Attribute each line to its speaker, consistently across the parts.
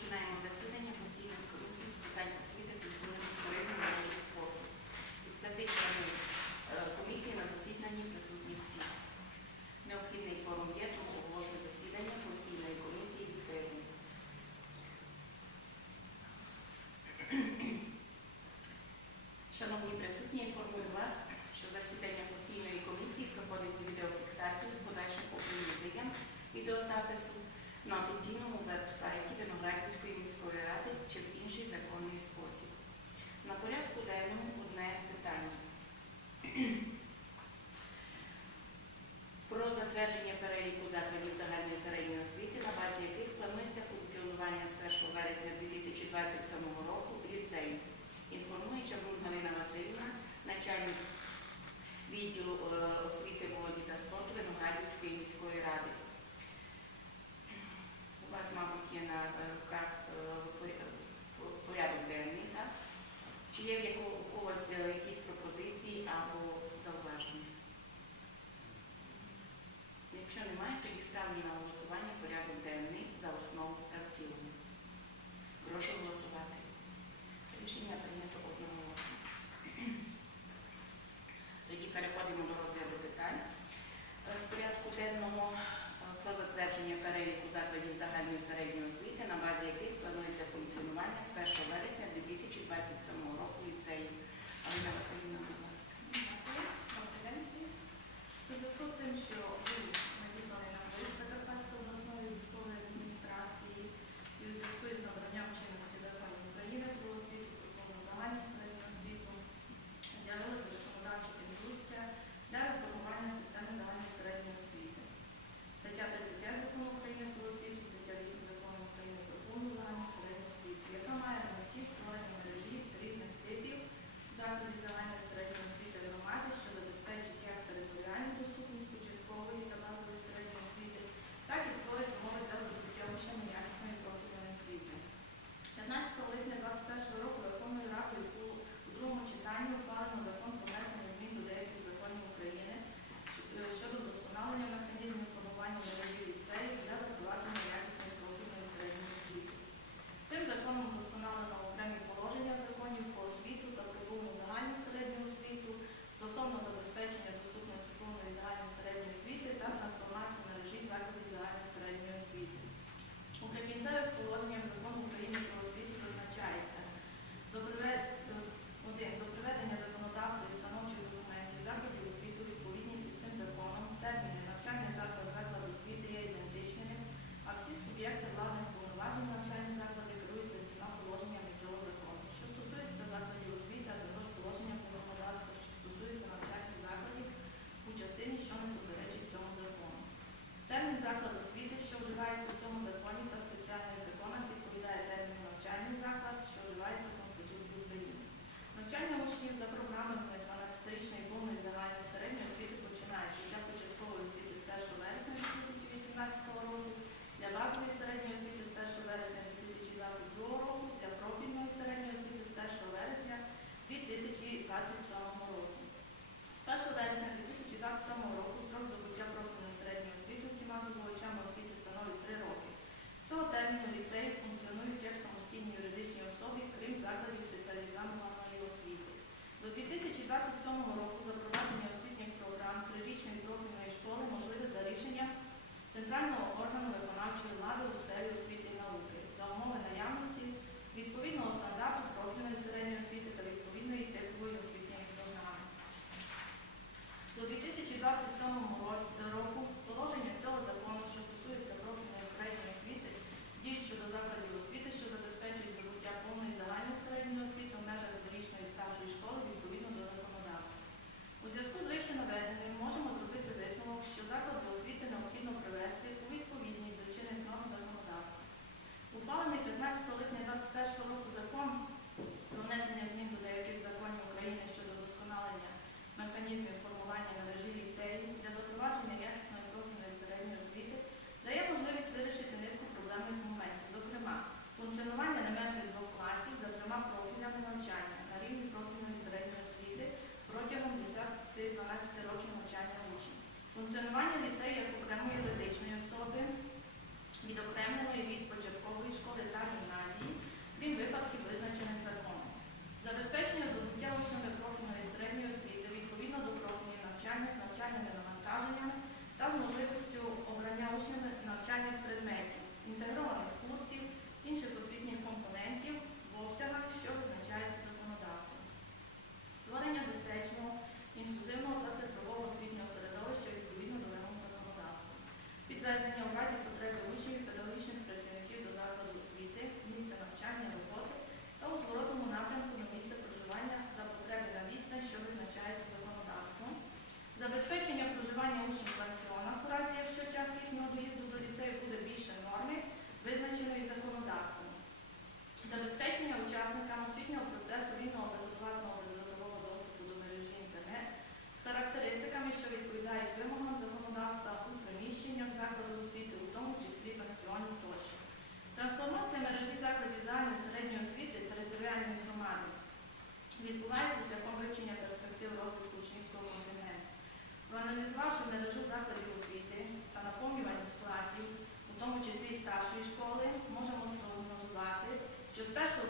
Speaker 1: which name of навчальним відділу е, освіти молоді та спорту Виноградівської міської ради. У вас, мабуть, є на руках е, е, порядок денний, так? Чи є в якого?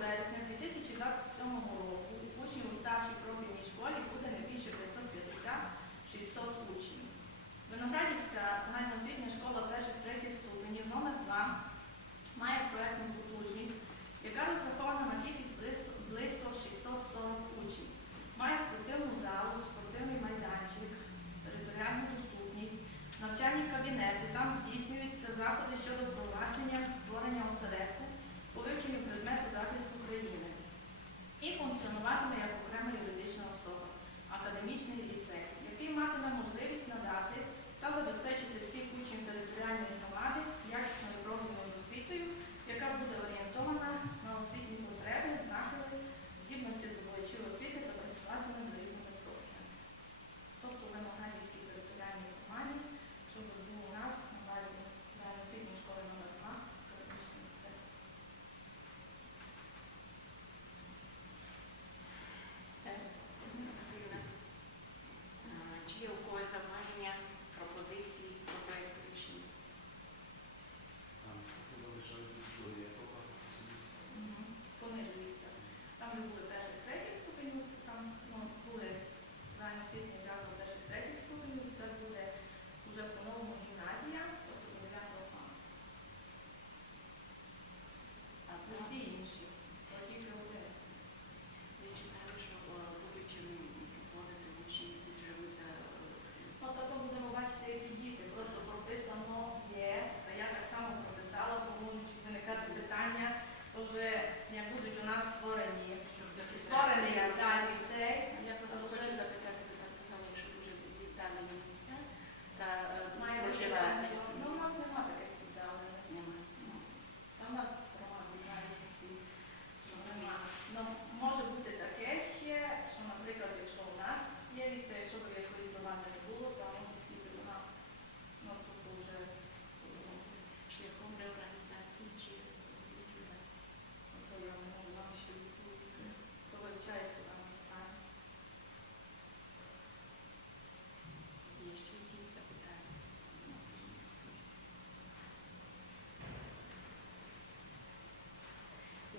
Speaker 1: вересня 2027 року
Speaker 2: учнів у
Speaker 1: старшій профільній школі буде
Speaker 2: не більше
Speaker 1: 550-600 учнів. Виноградівська загальноосвітня школа перших третіх ступенів
Speaker 2: номер 2
Speaker 1: має проєктну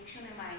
Speaker 1: Якщо
Speaker 2: немає